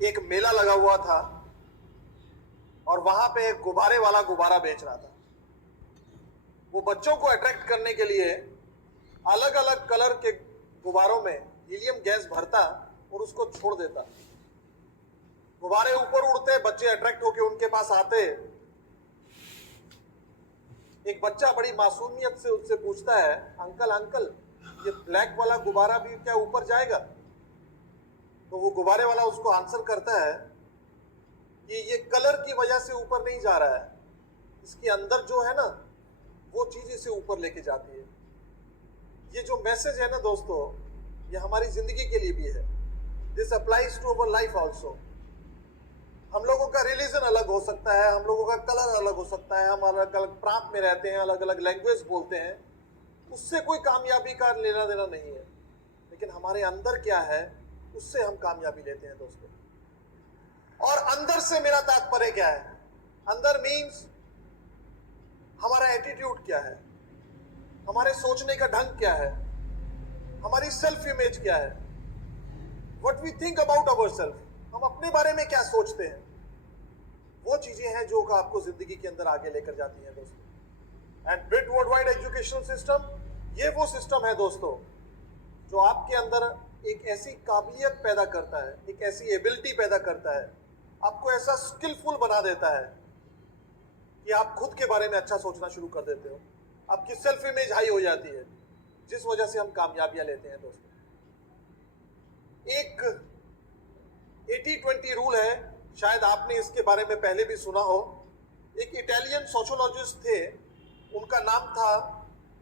एक मेला लगा हुआ था और वहां पे एक गुब्बारे वाला गुब्बारा बेच रहा था। वो बच्चों को अट्रैक्ट करने के लिए अलग अलग कलर के गुब्बारों में हीलियम गैस भरता और उसको छोड़ देता। गुब्बारे ऊपर उड़ते, बच्चे अट्रैक्ट होकर उनके पास आते। एक बच्चा बड़ी मासूमियत से उससे पूछता है, अंकल अंकल ये ब्लैक वाला गुब्बारा भी क्या ऊपर जाएगा? तो वो गुब्बारे वाला उसको आंसर करता है कि ये कलर की वजह से ऊपर नहीं जा रहा है, इसके अंदर जो है ना वो चीज इसे ऊपर लेके जाती है। ये जो मैसेज है ना दोस्तों, ये हमारी जिंदगी के लिए भी है। This applies to our life also. हम लोगों का रिलीजन अलग हो सकता है, हम लोगों का कलर अलग हो सकता है, हम अलग अलग प्रांत में रहते हैं, अलग अलग लैंग्वेज बोलते हैं, उससे कोई कामयाबी का लेना देना नहीं है। लेकिन हमारे अंदर क्या है उससे हम कामयाबी लेते हैं दोस्तों। और अंदर से मेरा तात्पर्य क्या है? अंदर मीन्स हमारा एटीट्यूड क्या है, हमारे सोचने का ढंग क्या है, हमारी सेल्फ इमेज क्या है, what we think about our self, हम अपने बारे में क्या सोचते हैं। वो चीजें हैं जो आपको जिंदगी के अंदर आगे लेकर जाती हैं दोस्तों। And bit world wide educational system, ये वो सिस्टम है दोस्तों जो आपके अंदर एक ऐसी काबिलियत पैदा करता है, एक ऐसी एबिलिटी पैदा करता है, आपको ऐसा स्किलफुल बना देता है कि आप खुद के बारे में अच्छा सोचना शुरू कर देते हो। आपकी सेल्फ इमेज हाई हो जाती है, जिस वजह से हम कामयाबियां लेते हैं दोस्तों। एक 80-20 रूल है, शायद आपने इसके बारे में पहले भी सुना हो। एक इटालियन सोशियोलॉजिस्ट थे, उनका नाम था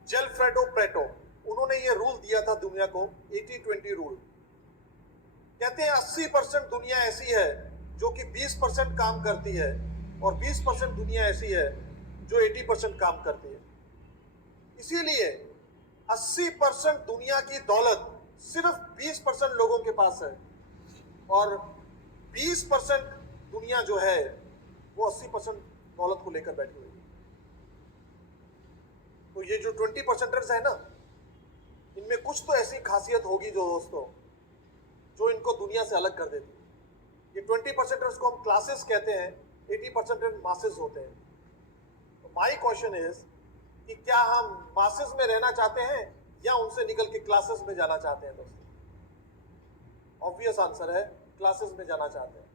जेलफ्रेडो प्रेटो। उन्होंने ये रूल दिया था दुनिया को, 80-20 रूल। कहते हैं 80% दुनिया ऐसी है जो कि 20% काम करती है और 20% दुनिया ऐसी है जो 80% काम करती है। इसीलिए 80% दुनिया की दौलत सिर्फ 20% लोगों के पास है और 20% दुनिया जो है वो 80% दौलत को लेकर बैठी हुई है। तो ये जो 20%ers है ना, इनमें कुछ तो ऐसी खासियत होगी जो दोस्तों जो इनको दुनिया से अलग कर देती है। ये 20%ers को हम क्लासेस कहते हैं, 80% मासेस होते हैं। तो माई क्वेश्चन इज कि क्या हम मासेस में रहना चाहते हैं या उनसे निकल के क्लासेस में जाना चाहते हैं दोस्तों? ऑब्वियस आंसर है, क्लासेस में जाना चाहते हैं।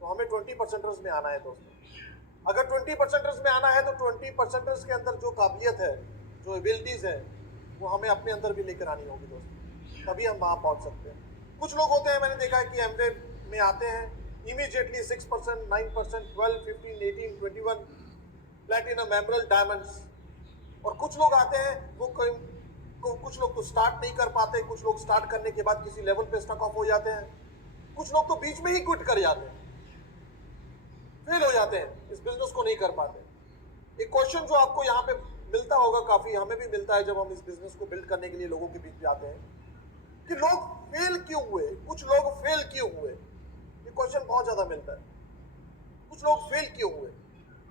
तो हमें 20%ers में आना है दोस्तों। अगर 20%ers में आना है तो 20%ers के अंदर जो काबिलियत है, जो एबिलिटीज है, वो हमें अपने अंदर भी लेकर आनी होगी दोस्तों, तभी हम वहां पहुंच सकते हैं। कुछ लोग होते हैं, मैंने देखा है कि एमवे में आते हैं इमीडिएटली 6%, 9%, 12, 15, 18, 21 प्लैटिनम, एमरल्ड, डायमंड्स। और कुछ लोग आते हैं वो कुछ लोग तो स्टार्ट नहीं कर पाते, कुछ लोग स्टार्ट करने के बाद किसी लेवल पे स्टक ऑफ हो जाते हैं, कुछ लोग तो बीच में ही क्विट कर जाते हैं, फेल हो जाते हैं, इस बिजनेस को नहीं कर पाते। एक क्वेश्चन जो आपको यहाँ पे मिलता होगा, काफी हमें भी मिलता है जब हम इस बिजनेस को बिल्ड करने के लिए लोगों के बीच जाते हैं, कि लोग फेल क्यों हुए, कुछ लोग फेल क्यों हुए। ये क्वेश्चन बहुत ज्यादा मिलता है, कुछ लोग फेल क्यों हुए।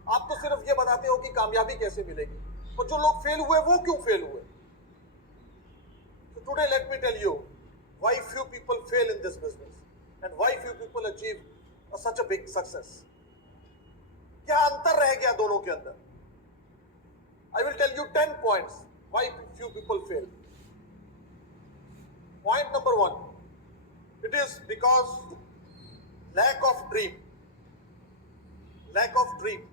आप तो सिर्फ ये बताते हो कि कामयाबी कैसे मिलेगी, और जो लोग फेल हुए वो क्यों फेल हुए। So today let me tell you why few people fail in this business and why few people achieve such a big success. क्या अंतर रह गया दोनों के अंदर? I will tell you 10 points why few people fail. Point number 1, it is because lack of dream. Lack of dream.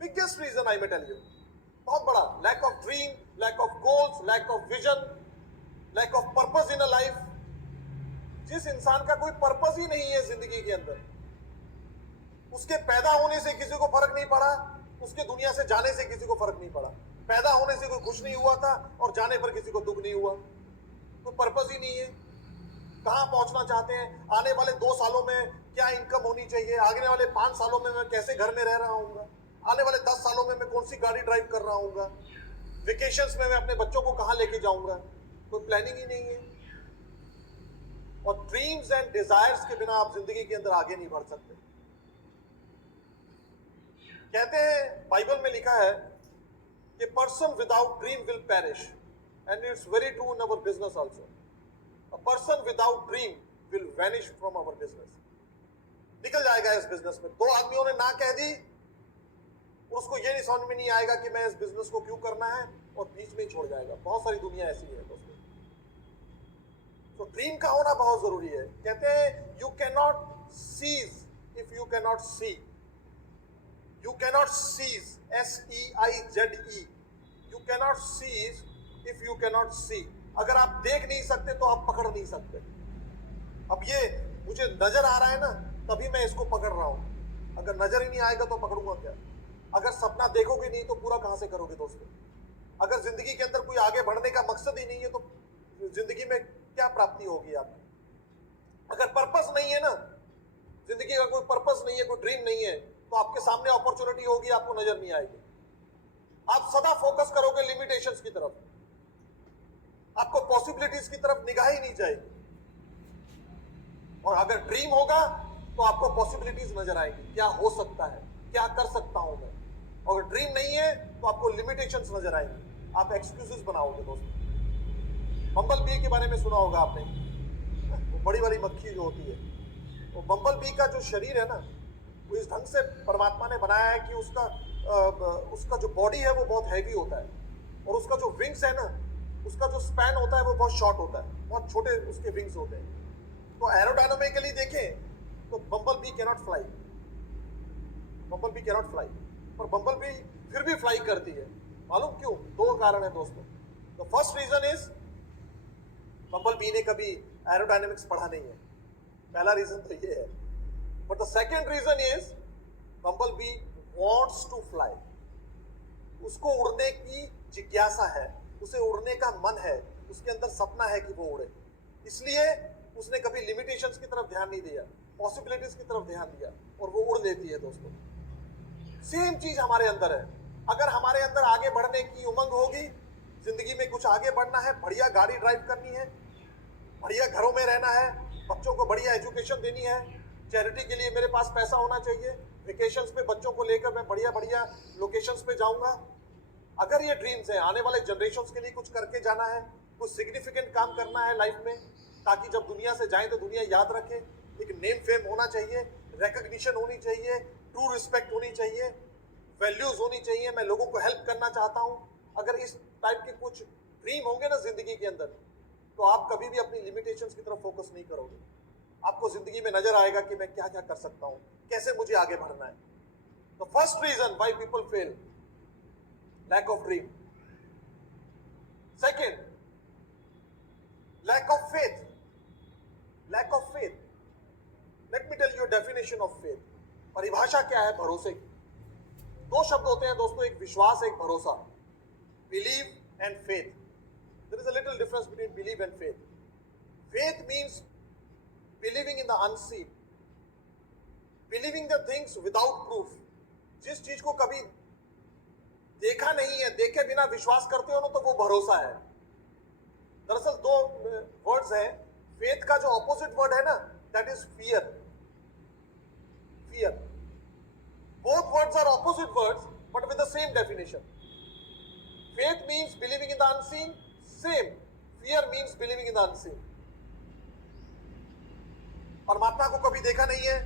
Biggest reason I may tell you. बहुत बड़ा lack of dream, lack of goals, lack of vision, lack of purpose in a life. जिस इंसान का कोई purpose ही नहीं है जिंदगी के अंदर, उसके पैदा होने से किसी को फर्क नहीं पड़ा, उसके दुनिया से जाने से किसी को फर्क नहीं पड़ा। पैदा होने से कोई खुश नहीं हुआ था और जाने पर किसी को दुख नहीं हुआ। कोई पर्पस ही नहीं है। कहाँ पहुंचना चाहते हैं, आने वाले 2 सालों में क्या इनकम होनी चाहिए, आगे वाले 5 सालों में मैं कैसे घर में रह रहा हूँ, आने वाले 10 सालों में मैं कौन सी गाड़ी ड्राइव कर रहा हूँ, वेकेशंस में मैं अपने बच्चों को कहाँ लेके जाऊंगा। कोई प्लानिंग ही नहीं है। और ड्रीम्स एंड डिजायर्स के बिना आप जिंदगी के अंदर आगे नहीं बढ़ सकते। कहते हैं, बाइबल में लिखा है कि person without dream will perish, and it's very true in our business also. A person without dream will vanish from our business. निकल जाएगा इस बिजनेस में। दो आदमियों ने ना कह दी और उसको ये नहीं समझ में नहीं आएगा कि मैं इस बिजनेस को क्यों करना है, और बीच में ही छोड़ जाएगा। बहुत सारी दुनिया ऐसी है दोस्तों। तो ड्रीम का होना बहुत जरूरी है। कहते हैं you can not seize if you can not see. You can not seize, SEIZE, you can not seize if you can not see. अगर आप देख नहीं सकते तो आप पकड़ नहीं सकते। अब ये मुझे नजर आ रहा है ना, तभी मैं इसको पकड़ रहा हूं। अगर नजर ही नहीं आएगा तो पकड़ूंगा क्या? अगर सपना देखोगे नहीं तो पूरा कहां से करोगे दोस्तों? अगर जिंदगी के अंदर कोई आगे बढ़ने का मकसद ही नहीं है तो जिंदगी में क्या प्राप्ति होगी आपकी? अगर पर्पस नहीं है ना, जिंदगी का कोई पर्पस नहीं है, कोई ड्रीम नहीं है, तो आपके सामने अपॉर्चुनिटी होगी, आपको नजर नहीं आएगी। आप सदा फोकस करोगे लिमिटेशंस की तरफ, आपको पॉसिबिलिटीज की तरफ निगाह ही नहीं जाएगी। और अगर ड्रीम होगा तो आपको पॉसिबिलिटीज नजर आएगी, क्या हो सकता है, क्या कर सकता हूं मैं। और ड्रीम नहीं है तो आपको लिमिटेशंस नजर आएंगी, आप एक्सक्यूजेस बनाओगे दोस्तों। बम्बल बी के बारे में सुना होगा आपने, वो बड़ी वाली मक्खी जो होती है। वो बम्बल बी का जो शरीर है ना, वो इस ढंग से परमात्मा ने बनाया है कि उसका जो बॉडी है वो बहुत हैवी होता है, और उसका जो विंग्स है ना, उसका जो स्पैन होता है वो बहुत शॉर्ट होता है, बहुत छोटे उसके विंग्स होते हैं। तो एरोडायनामिकली देखें तो बम्बल बी कैनॉट फ्लाई, बम्बल बी कैनॉट फ्लाई, पर बम्बल बी फिर भी फ्लाई करती है। मालूम क्यों? दो कारण है दोस्तों। The first reason is bumble bee ने कभी एरोडायनेमिक्स पढ़ा नहीं है, पहला रीजन तो ये है। But the second reason is bumble bee wants to fly. उसको उड़ने की जिज्ञासा है, उसे उड़ने का मन है, उसके अंदर सपना है कि वो उड़े। इसलिए उसने कभी लिमिटेशंस की तरफ ध्यान नहीं दिया, पॉसिबिलिटीज की तरफ ध्यान दिया, और वो उड़ लेती है दोस्तों। सेम चीज हमारे अंदर है। अगर हमारे अंदर आगे बढ़ने की उमंग होगी, जिंदगी में कुछ आगे बढ़ना है, बढ़िया गाड़ी ड्राइव करनी है, बढ़िया घरों में रहना है, बच्चों को बढ़िया एजुकेशन देनी है, चैरिटी के लिए मेरे पास पैसा होना चाहिए, वेकेशंस पे बच्चों को लेकर मैं बढ़िया बढ़िया लोकेशंस पे जाऊंगा। अगर ये ड्रीम्स हैं, आने वाले जनरेशंस के लिए कुछ करके जाना है, कुछ सिग्निफिकेंट काम करना है लाइफ में, ताकि जब दुनिया से जाएं तो दुनिया याद रखे, एक नेम फेम होना चाहिए, रिकॉग्निशन होनी चाहिए, ट्रू रिस्पेक्ट होनी चाहिए, वैल्यूज होनी चाहिए, मैं लोगों को हेल्प करना चाहता हूं। अगर इस टाइप के कुछ ड्रीम होंगे ना जिंदगी के अंदर, तो आप कभी भी अपनी लिमिटेशंस की तरफ फोकस नहीं करोगे। आपको जिंदगी में नजर आएगा कि मैं क्या क्या कर सकता हूं, कैसे मुझे आगे बढ़ना है। The first reason why people fail, lack of dream. Second, lack of faith. Lack of faith. Let me tell you definition of faith. परिभाषा क्या है भरोसे की? दो शब्द होते हैं दोस्तों, एक विश्वास, एक भरोसा। Believe and faith. There is a little difference between believe and faith. Faith means believing in the unseen, believing the things without proof. जिस चीज को कभी देखा नहीं है, देखे बिना विश्वास करते हो ना, तो वो भरोसा है। दरअसल दो वर्ड्स हैं। फेथ का जो ऑपोजिट वर्ड है ना, that is fear. Fear. Both words are opposite words, but with the same definition. Faith means believing in the unseen. Same. Fear means believing in the unseen. परमात्मा को कभी देखा नहीं है,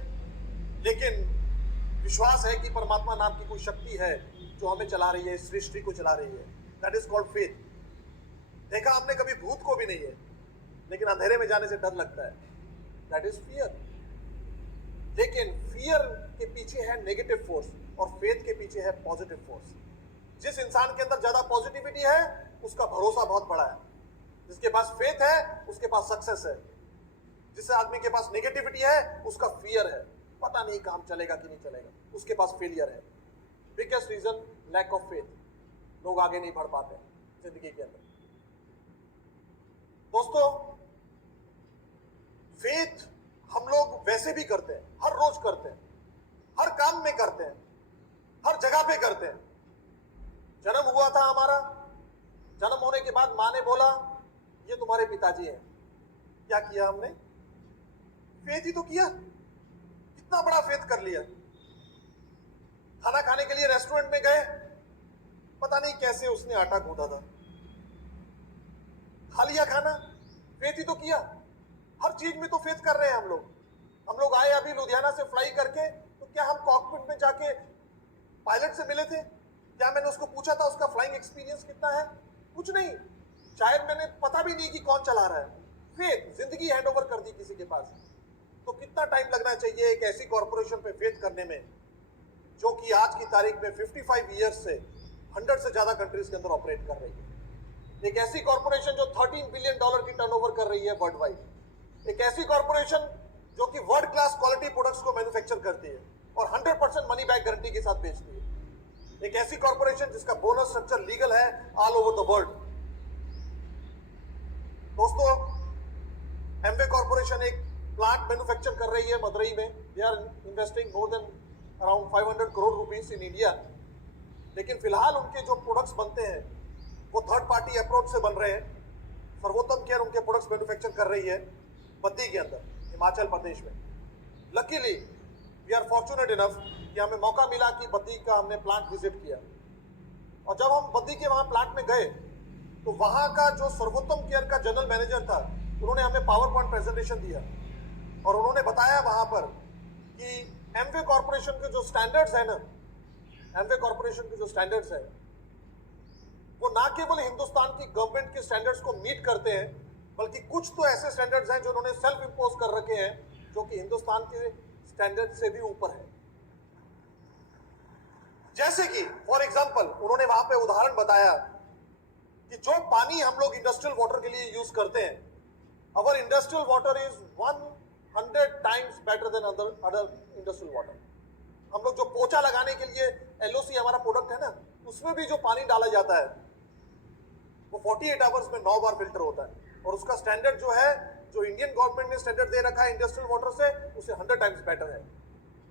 लेकिन विश्वास है कि परमात्मा नाम की कोई शक्ति है जो हमें चला रही है, इस सृष्टि को चला रही है। That is called faith. देखा हमने कभी भूत को भी नहीं है, लेकिन अंधेरे में जाने से डर लगता है। That is fear. लेकिन फियर के पीछे है नेगेटिव फोर्स और फेथ के पीछे है पॉजिटिव फोर्स। जिस इंसान के अंदर ज्यादा पॉजिटिविटी है उसका भरोसा बहुत बड़ा है, जिसके पास फेथ है उसके पास सक्सेस है। जिस आदमी के पास नेगेटिविटी है उसका फियर है, पता नहीं काम चलेगा कि नहीं चलेगा, उसके पास फेलियर है। Biggest reason lack of faith, लोग आगे नहीं बढ़ पाते जिंदगी के अंदर। दोस्तों, फेथ हम लोग वैसे भी करते हैं, हर रोज करते हैं, हर काम में करते हैं, हर जगह पे करते हैं। जन्म हुआ था हमारा, जन्म होने के बाद माँ ने बोला ये तुम्हारे पिताजी हैं। क्या किया हमने? फेथ ही तो किया। कितना बड़ा फेथ कर लिया। खाना खाने के लिए रेस्टोरेंट में गए, पता नहीं कैसे उसने आटा गूंथा था, खा लिया खाना, फेथ ही तो किया। हर चीज में तो फेथ कर रहे हैं हम लोग आए अभी लुधियाना से फ्लाई करके, तो क्या हम कॉकपिट में जाके पायलट से मिले थे? क्या मैंने उसको पूछा था उसका फ्लाइंग एक्सपीरियंस कितना है? कुछ नहीं, शायद मैंने पता भी नहीं कि कौन चला रहा है। फेथ, जिंदगी हैंड ओवर कर दी किसी के पास। तो कितना टाइम लगना चाहिए एक ऐसी कॉर्पोरेशन पे फेथ करने में जो कि आज की तारीख में 55 ईयर्स से 100 से ज्यादा कंट्रीज के अंदर ऑपरेट कर रही है। एक ऐसी कॉर्पोरेशन जो $13 बिलियन की टर्नओवर कर रही है वर्ल्ड वाइड। एक ऐसी कॉर्पोरेशन जो कि वर्ल्ड क्लास क्वालिटी प्रोडक्ट्स को मैन्युफैक्चर करती है और 100% मनी बैक गारंटी के साथ बेचती है। एक ऐसी कॉर्पोरेशन जिसका बोनस स्ट्रक्चर लीगल है ऑल ओवर द वर्ल्ड। दोस्तों, एमवे कॉर्पोरेशन एक प्लांट मैन्युफैक्चर कर रही है मदुरई में। They are investing more than around 500 crore rupees in India. लेकिन फिलहाल उनके जो प्रोडक्ट्स बनते हैं वो थर्ड पार्टी अप्रोच से बन रहे हैं। सर्वोत्तम केयर उनके प्रोडक्ट्स मैन्युफैक्चर कर रही है बद्दी के अंदर, हिमाचल प्रदेश में। Luckily we are fortunate enough कि हमें मौका मिला कि बद्दी का हमने प्लांट विजिट किया। और जब हम बद्दी के वहां प्लांट में गए तो वहां का जो सर्वोत्तम केयर का जनरल मैनेजर था, उन्होंने हमें पावर पॉइंट प्रेजेंटेशन दिया और उन्होंने बताया वहां पर कि एमवे कॉर्पोरेशन के जो स्टैंडर्ड्स है ना, एमवे कॉर्पोरेशन के जो स्टैंडर्ड्स है वो ना केवल हिंदुस्तान की गवर्नमेंट के स्टैंडर्ड्स को मीट करते हैं, बल्कि कुछ तो ऐसे स्टैंडर्ड्स हैं जो उन्होंने सेल्फ इंपोज कर रखे हैं जो कि हिंदुस्तान के स्टैंडर्ड से भी ऊपर है। जैसे कि फॉर एग्जांपल उन्होंने वहां पे उदाहरण बताया कि जो पानी हम लोग इंडस्ट्रियल वाटर के लिए यूज करते हैं, our industrial water is 100 times better than other industrial water. हम लोग जो पोछा लगाने के लिए एलओसी हमारा प्रोडक्ट है ना, उसमें भी जो पानी डाला जाता है वो 48 आवर्स में 9 बार फिल्टर होता है और उसका स्टैंडर्ड जो है, जो इंडियन गवर्नमेंट ने स्टैंडर्ड दे रखा है इंडस्ट्रियल वाटर से, उससे 100 टाइम्स बेटर है।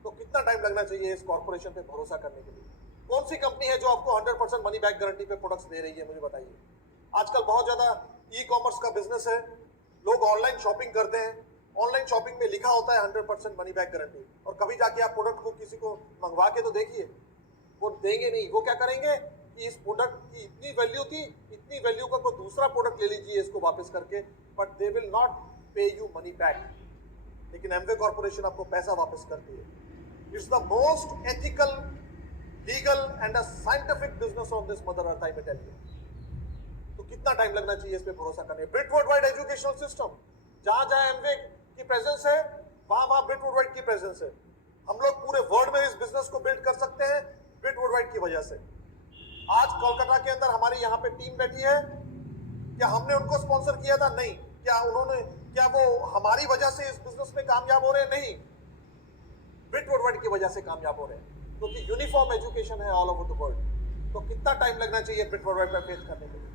तो कितना टाइम लगना चाहिए इस कॉर्पोरेशन पे भरोसा करने के लिए? कौन सी कंपनी है जो आपको 100% मनी बैक गारंटी पे प्रोडक्ट्स दे रही है, मुझे बताइए। आजकल बहुत ज्यादा ई कॉमर्स का बिजनेस है, लोग ऑनलाइन शॉपिंग करते हैं। ऑनलाइन शॉपिंग में लिखा होता है 100% मनी बैक गारंटी, और कभी जाके आप प्रोडक्ट को किसी को मंगवा के तो देखिए, वो देंगे नहीं। वो क्या करेंगे कि इस प्रोडक्ट की इतनी वैल्यू थी, इतनी वैल्यू का कोई दूसरा प्रोडक्ट ले लीजिए इसको वापस करके, but they will not pay you money back. लेकिन एमवे कॉर्पोरेशन आपको पैसा वापस करती है। It's the most ethical, legal and a scientific business on this mother earth, I may tell you. तो कितना टाइम लगना चाहिए इस पे भरोसा करने? Brit world wide educational system, जहां जहां एमवे की प्रेजेंस है वहां वहां ब्रिट वर्ल्ड वाइड की प्रेजेंस है। हम लोग पूरे वर्ल्ड में इस बिजनेस को बिल्ड कर सकते हैं ब्रिट वर्ल्ड वाइड की वजह से। आज कोलकाता के अंदर हमारी यहाँ पे टीम बैठी है, क्या हमने उनको स्पॉन्सर किया था? नहीं। क्या वो हमारी वजह से इस बिजनेस में कामयाब हो रहे हैं? नहीं, ब्रिट वर्ल्ड वाइड की वजह से कामयाब हो रहे हैं, क्योंकि यूनिफॉर्म एजुकेशन है ऑल ओवर द वर्ल्ड। तो कितना टाइम लगना चाहिए ब्रिट वर्ल्ड वाइड पे फेथ करने के लिए?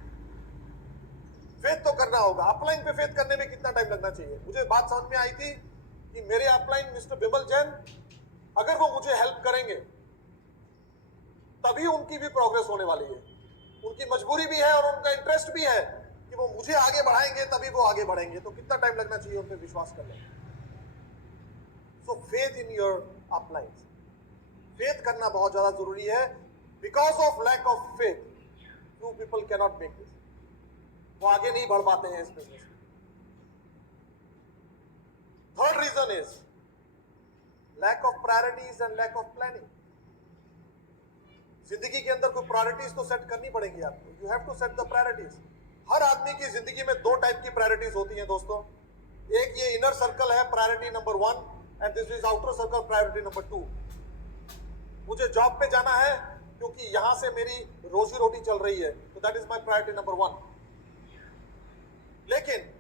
फेथ तो करना होगा। अपलाइन पे फेथ करने में कितना टाइम लगना चाहिए? मुझे बात समझ में आई थी कि मेरे अपलाइन मिस्टर बिमल जैन, अगर वो मुझे हेल्प करेंगे तभी उनकी भी प्रोग्रेस होने वाली है। उनकी मजबूरी भी है और उनका इंटरेस्ट भी है कि वो मुझे आगे बढ़ाएंगे, तभी वो आगे बढ़ेंगे। तो कितना टाइम लगना चाहिए उन पे विश्वास करने? So faith in your uplines, faith करना बहुत ज्यादा जरूरी है। Because of lack of faith you people can not make this. वो आगे नहीं बढ़ पाते हैं इस बिजनेस में। Third reason is lack of priorities and lack of planning. जिंदगी के अंदर कोई प्रायोरिटीज तो सेट करनी पड़ेगी आपको। You have to set the priorities. हर आदमी की जिंदगी में दो टाइप की प्रायोरिटीज होती हैं दोस्तों। एक ये इनर सर्कल है, priority number 1, and this is outer circle, priority number 2। मुझे जॉब पे जाना है क्योंकि यहां से मेरी रोजी रोटी चल रही है, तो that is my priority number 1। लेकिन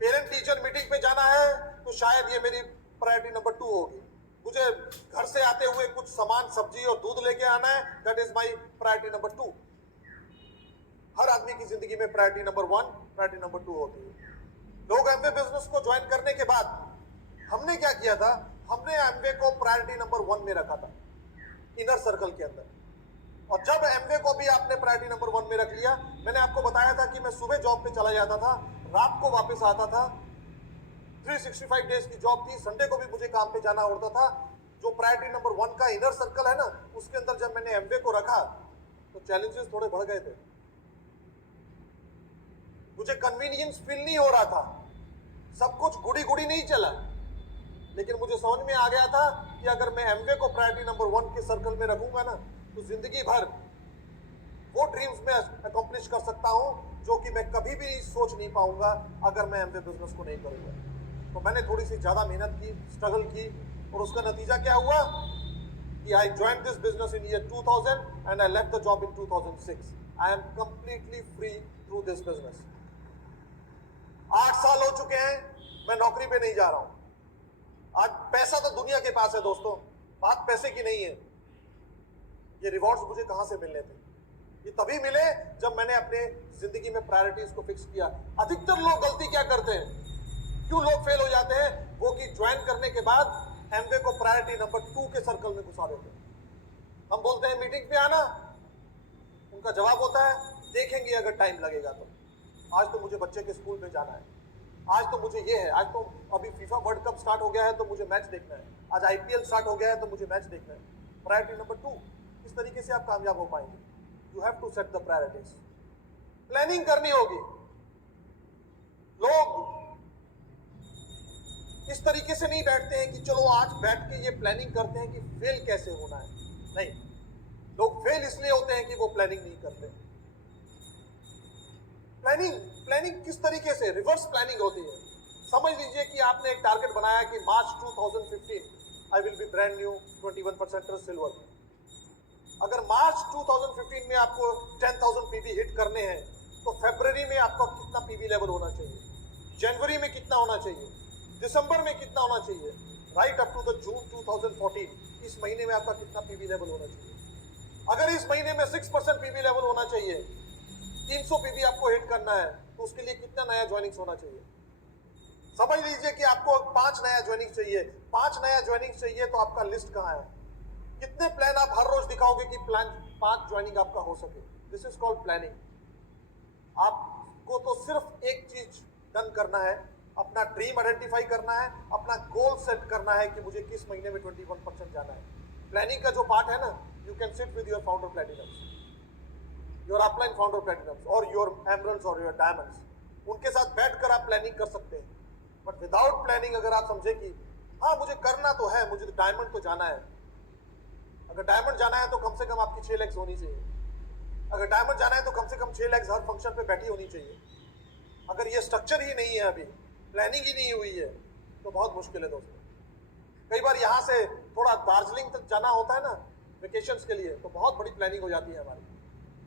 पेरेंट टीचर मीटिंग पे जाना है तो शायद ये मेरी प्रायोरिटी नंबर 2 होगी। मुझे घर से आते हुए कुछ सामान, सब्जी और दूध लेके आना है, that is my priority number 2। हर आदमी की जिंदगी में प्रायोरिटी नंबर 1, प्रायोरिटी नंबर 2 होती है। लोग एमवे बिजनेस को ज्वाइन करने के बाद हमने क्या किया था, हमने एमवे को प्रायोरिटी नंबर 1 में रखा था इनर सर्कल के अंदर। और जब एमवे को भी आपने प्रायोरिटी नंबर 1 में रख लिया, मैंने आपको बताया था कि मैं सुबह जॉब पे चला जाता था, रात को वापस आता था। 365 डेज की जॉब थी, संडे को भी मुझे काम पे जाना होता था। जो प्रायोरिटी नंबर 1 का इनर सर्कल है ना, उसके अंदर जब मैंने एमवे को रखा तो चैलेंजेस थोड़े बढ़ गए थे। मुझे कन्वीनियंस फील नहीं हो रहा था। सब कुछ गुड़ी गुड़ी नहीं चला, लेकिन मुझे समझ में आ गया था कि अगर मैं एमवे को प्रायोरिटी नंबर 1 के सर्कल में रखूंगा ना, तो जिंदगी भर वो ड्रीम्स में अकॉम्प्लिश कर सकता हूं जो कि मैं कभी भी सोच नहीं पाऊंगा अगर मैं एमवे बिजनेस को नहीं करूंगा। तो मैंने थोड़ी सी ज्यादा मेहनत की, स्ट्रगल की, और उसका नतीजा क्या हुआ कि I join this business in year 2000 and I left the job in 2006। I am completely free through this business. 8 साल हो चुके हैं, मैं नौकरी पे नहीं जा रहा हूं। आज पैसा तो दुनिया के पास है दोस्तों, बात पैसे की नहीं है। ये रिवॉर्ड्स मुझे कहां से मिलने थे? ये तभी मिले जब मैंने अपने जिंदगी में प्रायोरिटीज को फिक्स किया। अधिकतर लोग गलती क्या करते हैं, क्यों लोग फेल हो जाते हैं, वो कि ज्वाइन करने के बाद एमवे को प्रायोरिटी नंबर 2 के सर्कल में घुसा देते हैं। हम बोलते हैं मीटिंग पे आना, उनका जवाब होता है देखेंगे अगर टाइम लगेगा तो। आज तो मुझे बच्चे के स्कूल में जाना है, आज तो मुझे ये है, आज तो अभी फीफा वर्ल्ड कप स्टार्ट हो गया है तो मुझे मैच देखना है, आज आईपीएल स्टार्ट हो गया है तो मुझे मैच देखना है। प्रायोरिटी नंबर 2, इस तरीके से आप कामयाब हो पाएंगे। You have to set the priorities. Planning करनी होगी। लोग इस तरीके से नहीं बैठते हैं कि चलो आज बैठ के ये प्लानिंग करते हैं कि फेल कैसे होना है। नहीं, लोग फेल इसलिए होते हैं कि वो प्लानिंग नहीं करते। प्लानिंग किस तरीके से? रिवर्स प्लानिंग होती है। समझ लीजिए कि आपने एक टारगेट बनाया कि मार्च 2015 I will be brand new 21% silver. अगर मार्च 2015 में आपको 10,000 पीवी हिट करने हैं तो फरवरी में आपका कितना पीवी लेवल होना चाहिए, जनवरी में कितना होना चाहिए, दिसंबर में कितना होना चाहिए, right up to the June 2014, इस महीने में आपका कितना पीवी लेवल होना चाहिए। अगर इस महीने में 6% पीवी लेवल होना चाहिए, 300 पीवी आपको हिट करना है, तो उसके लिए कितना नया ज्वाइनिंग्स होना चाहिए? समझ लीजिए कि आपको 5 नया ज्वाइनिंग चाहिए। 5 नया ज्वाइनिंग चाहिए तो आपका लिस्ट कहां है? कितने प्लान आप हर रोज दिखाओगे कि प्लान 5 ज्वाइनिंग आपका हो सके? This is called planning. आपको तो सिर्फ एक चीज डन करना है, अपना ड्रीम आइडेंटिफाई करना है, अपना गोल सेट करना है कि मुझे किस महीने में 21% जाना है। प्लानिंग का जो पार्ट है ना, you can sit with your founder platinums, your upline founder platinums और योर एमरल्ड्स और योर डायमंड्स, उनके साथ बैठकर आप प्लानिंग कर सकते हैं। बट विदाउट प्लानिंग अगर आप समझे कि हाँ मुझे करना तो है, मुझे तो डायमंड तो जाना है, अगर डायमंड जाना है तो कम से कम आपकी 6 लेग्स होनी चाहिए। अगर डायमंड जाना है तो कम से कम 6 लेग्स हर फंक्शन पे बैठी होनी चाहिए। अगर ये स्ट्रक्चर ही नहीं है, अभी प्लानिंग ही नहीं हुई है, तो बहुत मुश्किल है दोस्तों। कई बार यहाँ से थोड़ा दार्जिलिंग तक जाना होता है ना वेकेशंस के लिए, तो बहुत बड़ी प्लानिंग हो जाती है हमारी।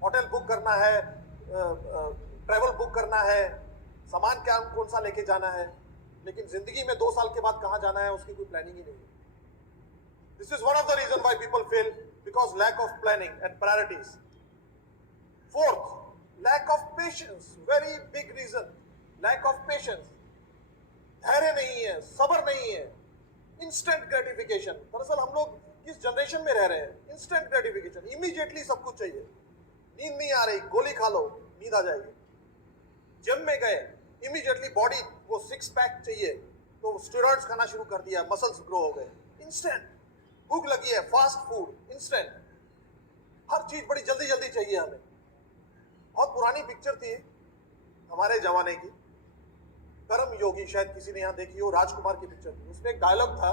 होटल बुक करना है, ट्रैवल बुक करना है, सामान क्या कौन सा लेके जाना है, लेकिन जिंदगी में 2 साल के बाद कहाँ जाना है उसकी कोई प्लानिंग ही नहीं है। This is one of the reasons why people fail, because lack of planning and priorities. Fourth, lack of patience. Very big reason. Lack of patience. धैर्य नहीं है, सब्र नहीं है, इंस्टेंट ग्रेटिफिकेशन। दरअसल हम लोग किस जनरेशन में रह रहे हैं? इंस्टेंट ग्रेटिफिकेशन, इमीडिएटली सब कुछ चाहिए। नींद नहीं आ रही, गोली खा लो, नींद आ जाएगी। जिम में गए, इमीडिएटली बॉडी को 6 पैक चाहिए, तो स्टेरॉइड्स खाना शुरू कर दिया, मसल्स ग्रो हो गए। इंस्टेंट। भूख लगी है, फास्ट फूड, इंस्टेंट। हर चीज बड़ी जल्दी जल्दी चाहिए हमें। बहुत पुरानी पिक्चर थी हमारे जमाने की, कर्म योगी, शायद किसी ने यहाँ देखी हो, राजकुमार की पिक्चर थी। उसमें एक डायलॉग था,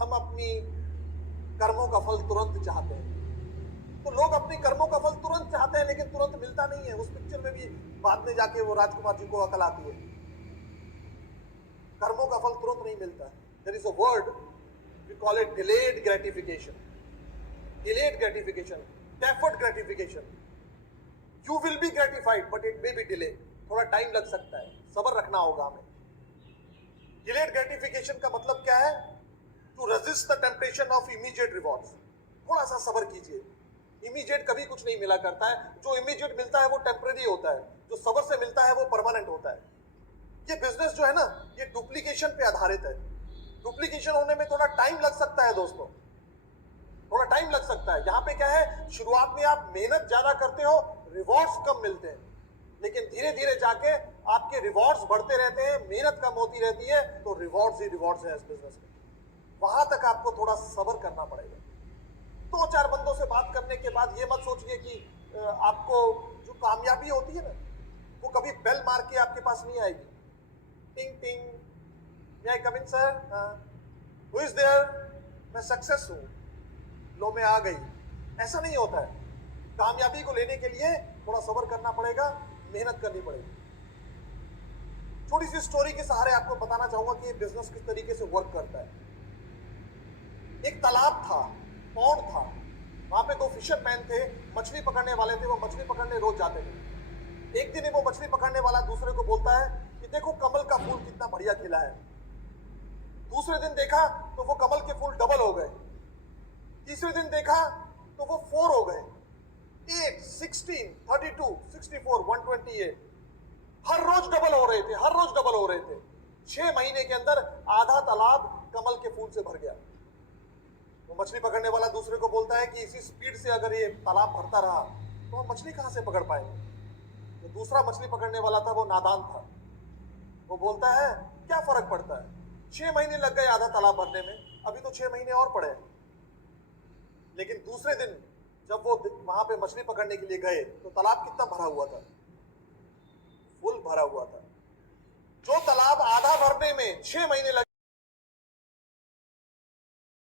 हम अपनी कर्मों का फल तुरंत चाहते हैं। तो लोग अपनी कर्मों का फल तुरंत चाहते हैं, लेकिन तुरंत मिलता नहीं है। उस पिक्चर में भी बाद में जाके वो राजकुमार जी को अकल आती है, कर्मों का फल तुरंत नहीं मिलता। There is a word, we call it delayed gratification. Delayed gratification, deferred gratification. You will be gratified, but it may be delayed. थोड़ा टाइम लग सकता है, सब्र रखना होगा हमें। Delayed gratification का मतलब क्या है? To resist the temptation of immediate rewards. थोड़ा सा सब्र कीजिए। इमीडिएट कभी कुछ नहीं मिला करता है, जो इमीडिएट मिलता है वो टेम्परेरी होता है, जो सब्र से मिलता है वो परमानेंट होता है। ये बिजनेस जो है ना, ये डुप्लीकेशन पे आधारित है। डुप्लीकेशन होने में थोड़ा टाइम लग सकता है दोस्तों, थोड़ा टाइम लग सकता है। यहाँ पे क्या है, शुरुआत में आप मेहनत ज्यादा करते हो, रिवॉर्ड्स कम मिलते हैं, लेकिन धीरे धीरे जाके आपके रिवॉर्ड्स बढ़ते रहते हैं, मेहनत कम होती रहती है, तो रिवॉर्ड्स ही रिवॉर्ड्स है इस बिजनेस में। वहां तक आपको थोड़ा सब्र करना पड़ेगा। 2-4 बंदों से बात करने के बाद ये मत सोचिए कि आपको जो कामयाबी होती है ना, वो कभी बेल मार के आपके पास नहीं आएगी। टिंग टिंग May I come in, sir? Who is there? मैं सक्सेस हूं, लो मैं आ गई। ऐसा नहीं होता है। कामयाबी को लेने के लिए थोड़ा सब्र करना पड़ेगा, मेहनत करनी पड़ेगी। छोटी सी स्टोरी के सहारे आपको बताना चाहूंगा कि ये बिजनेस किस तरीके से वर्क करता है। एक तालाब था, पॉन्ड था, वहां पे दो फिशरमैन थे, मछली पकड़ने वाले थे। वो मछली पकड़ने रोज जाते थे। एक दिन वो मछली पकड़ने वाला दूसरे को बोलता है कि देखो कमल का फूल कितना बढ़िया खिला है। दूसरे दिन देखा तो वो कमल के फूल डबल हो गए। तीसरे दिन देखा तो वो 4 हो गए, 8, 16, 32, 64, 128। हर रोज डबल हो रहे थे, हर रोज डबल हो रहे थे। 6 महीने के अंदर आधा तालाब कमल के फूल से भर गया। वो मछली पकड़ने वाला दूसरे को बोलता है कि इसी स्पीड से अगर ये तालाब भरता रहा तो हम मछली कहां से पकड़ पाएंगे। तो दूसरा मछली पकड़ने वाला था, वो नादान था। वो बोलता है क्या फर्क पड़ता है, 6 महीने लग गए आधा तालाब भरने में, अभी तो 6 महीने और पड़े हैं। लेकिन दूसरे दिन जब वो वहां पे मछली पकड़ने के लिए गए तो तालाब कितना भरा हुआ था, फुल भरा हुआ था। जो तालाब आधा भरने में 6 महीने लगे